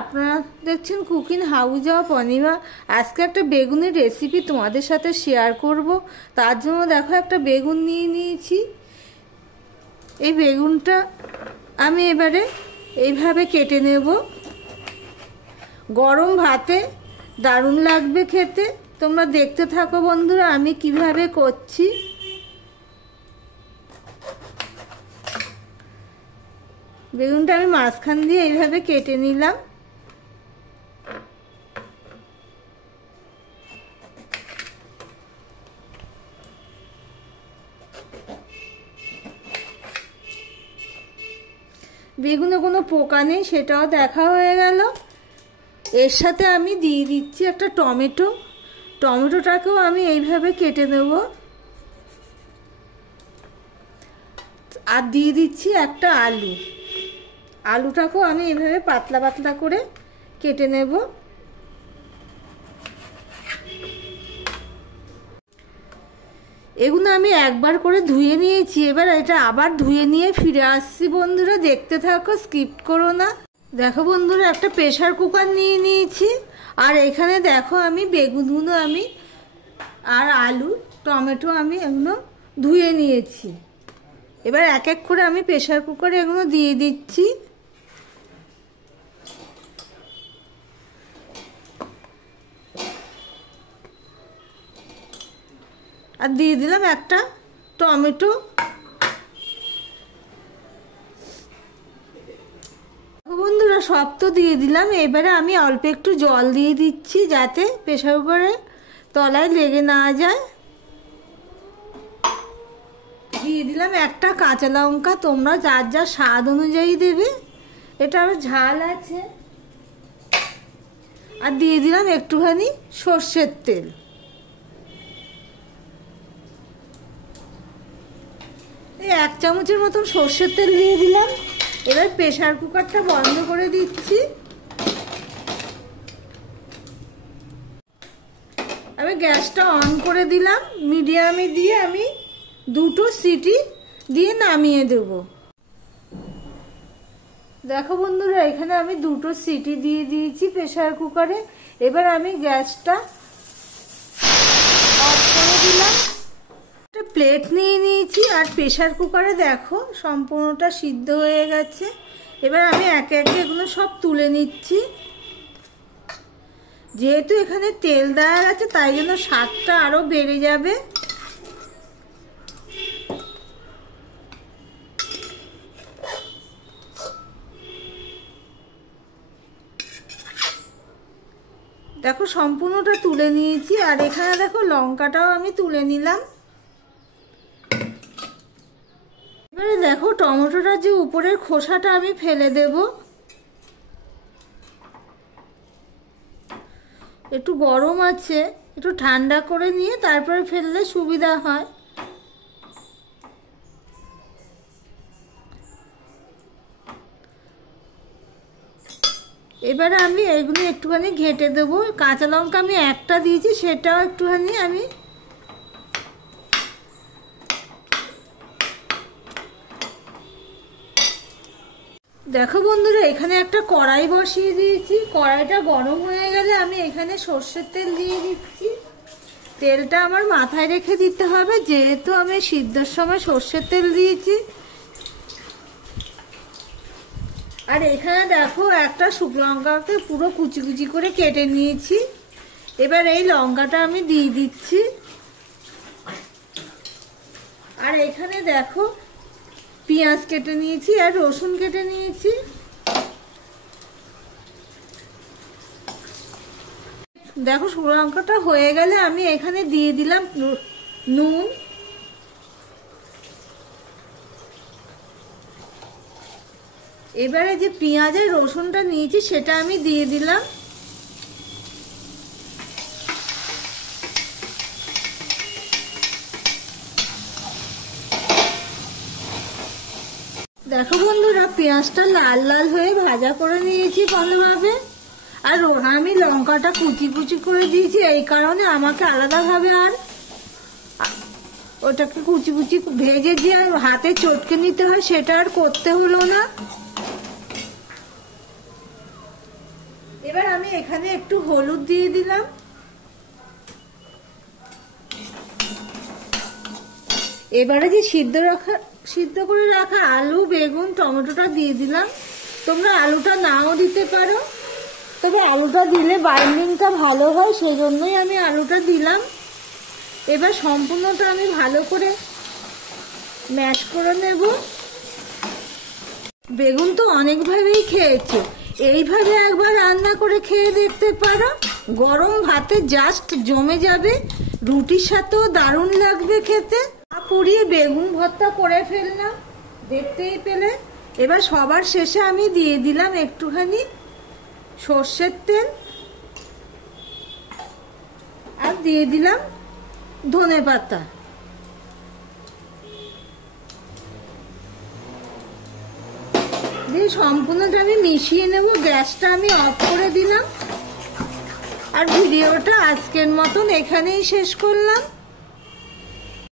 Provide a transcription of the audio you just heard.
আপনারা দেখছেন cooking house of Anima. আজকে একটা বেগুনের রেসিপি তোমাদের সাথে শেয়ার করব। তার জন্য দেখো একটা বেগুন নিয়ে নিয়েছি। এই বেগুনটা আমি এবারে এইভাবে কেটে নেব। গরম ভাতে দারুণ লাগবে খেতে। তোমরা দেখতে থাকো বন্ধুরা আমি কিভাবে করছি। বেগুনটা আমি মাঝখান দিয়ে এইভাবে কেটে নিলাম। বেগুনে কোনো পোকা নেই সেটাও দেখা হয়ে গেল। এর সাথে আমি দিয়ে দিচ্ছি একটা টমেটো। টমেটোটাকেও আমি এইভাবে কেটে নেব। আর দিয়ে দিচ্ছি একটা আলু। আলুটাকেও আমি এইভাবে পাতলা পাতলা করে কেটে নেব। এগুলো আমি একবার করে ধুয়ে নিয়েছি। এবার এটা আবার ধুয়ে নিয়ে ফিরে আসছি। বন্ধুরা দেখতে থাকো, স্কিপ করো না। দেখো বন্ধুরা একটা প্রেসার কুকার নিয়ে নিয়েছি। আর এখানে দেখো আমি বেগুনগুলো আমি আর আলু টমেটো আমি এগুলো ধুয়ে নিয়েছি। এবার এক এক করে আমি প্রেসার কুকারে এগুলো দিয়ে দিচ্ছি। আর দিয়ে দিলাম একটা টমেটো। বন্ধুরা সব তো দিয়ে দিলাম। এবারে আমি অল্প একটু জল দিয়ে দিচ্ছি যাতে প্রেসার কুকারে তলায় লেগে না যায়। দিয়ে দিলাম একটা কাঁচা লঙ্কা। তোমরা যার যার স্বাদ অনুযায়ী দেবে, এটা আবার ঝাল আছে। আর দিয়ে দিলাম একটুখানি সর্ষের তেল। এই 1 চামচের মতন সর্ষের তেল দিয়ে দিলাম। এবার প্রেসার কুকারটা বন্ধ করে দিচ্ছি। আমি গ্যাসটা অন করে দিলাম। মিডিয়ামে দিয়ে আমি 2টো সিটি দিয়ে নামিয়ে দেব। দেখো বন্ধুরা এখানে আমি 2টো সিটি দিয়ে দিয়েছি প্রেসার কুকারে। এবার আমি গ্যাসটা অফ করে দিলাম। একটা প্লেট নিয়ে নিয়েছি। আর প্রেসার কুকারে দেখো সম্পূর্ণটা সিদ্ধ হয়ে গেছে। এবার আমি একে একে এগুলো সব তুলে নিচ্ছি। যেহেতু এখানে তেল দেওয়া আছে তাই জন্য স্বাদটা আরো বেড়ে যাবে। দেখো সম্পূর্ণটা তুলে নিয়েছি। আর এখানে দেখো লঙ্কাটাও আমি তুলে নিলাম। এবারে দেখো টমেটোটার যে উপরের খোসাটা আমি ফেলে দেব। একটু গরম আছে, একটু ঠান্ডা করে নিয়ে তারপরে ফেললে সুবিধা হয়। এবারে আমি এইগুলো একটুখানি ঘেঁটে দেবো। কাঁচা লঙ্কা আমি একটা দিয়েছি, সেটাও একটুখানি আমি দেখো বন্ধুরা এখানে একটা কড়াই বসিয়ে দিয়েছি। কড়াইটা গরম হয়ে গেলে আমি এখানে সর্ষের তেল দিয়ে দিচ্ছি। তেলটা আমার মাথায় রেখে দিতে হবে যেহেতু আমি সিদ্ধর সময় সর্ষের তেল দিয়েছি। আর এখানে দেখো একটা শুকনো লঙ্কাকে পুরো কুচি কুচি করে কেটে নিয়েছি। এবার এই লঙ্কাটা আমি দিয়ে দিচ্ছি। আর এখানে দেখো পেঁয়াজ কেটে নিয়েছি আর রসুন কেটে নিয়েছি। দেখো শুকনো লঙ্কাটা হয়ে গেলে আমি এখানে দিয়ে দিলাম নুন। এবারে যে পেঁয়াজ আর রসুনটা নিয়েছি সেটা আমি দিয়ে দিলাম। দেখো বন্ধুরা পেঁয়াজটা লাল লাল হয়ে ভাজা করে নিয়েছি ভালোভাবে। আর আমি লঙ্কাটা কুচি কুচি করে দিয়েছি, এই কারণে আমাকে আলাদাভাবে আর ওটাকে কুচি কুচি ভেজে দিয়ে হাতে চটকে নিতে হয় সেটা আর করতে হলো না। এবার আমি এখানে একটু হলুদ দিয়ে দিলাম। এবারে যে সিদ্ধ করে রাখা আলু, বেগুন, টমেটোটা দিয়ে দিলাম। তোমরা আলুটা নাও দিতে পারো, তবে আলুটা দিলে বাইন্ডিংটা ভালো হয়, সেই জন্যই আমি আলুটা দিলাম। এবার সম্পূর্ণটা আমি ভালো করে ম্যাশ করে নেব। বেগুন তো অনেকভাবেই খেয়েছি, এইভাবে একবার রান্না করে খেয়ে দেখতে পারো। গরম ভাতে জাস্ট জমে যাবে, রুটির সাথেও দারুণ লাগবে খেতে। পুড়িয়ে বেগুন ভর্তা করে ফেললাম, দেখতেই পেলে। এবার সবার শেষে আমি দিয়ে দিলাম একটুখানি সর্ষের তেল, আর দিয়ে দিলাম ধনেপাতা। দিয়ে সম্পূর্ণটা আমি মিশিয়ে নেব। গ্যাসটা আমি অফ করে দিলাম। আর ভিডিওটা আজকের মতন এখানেই শেষ করলাম।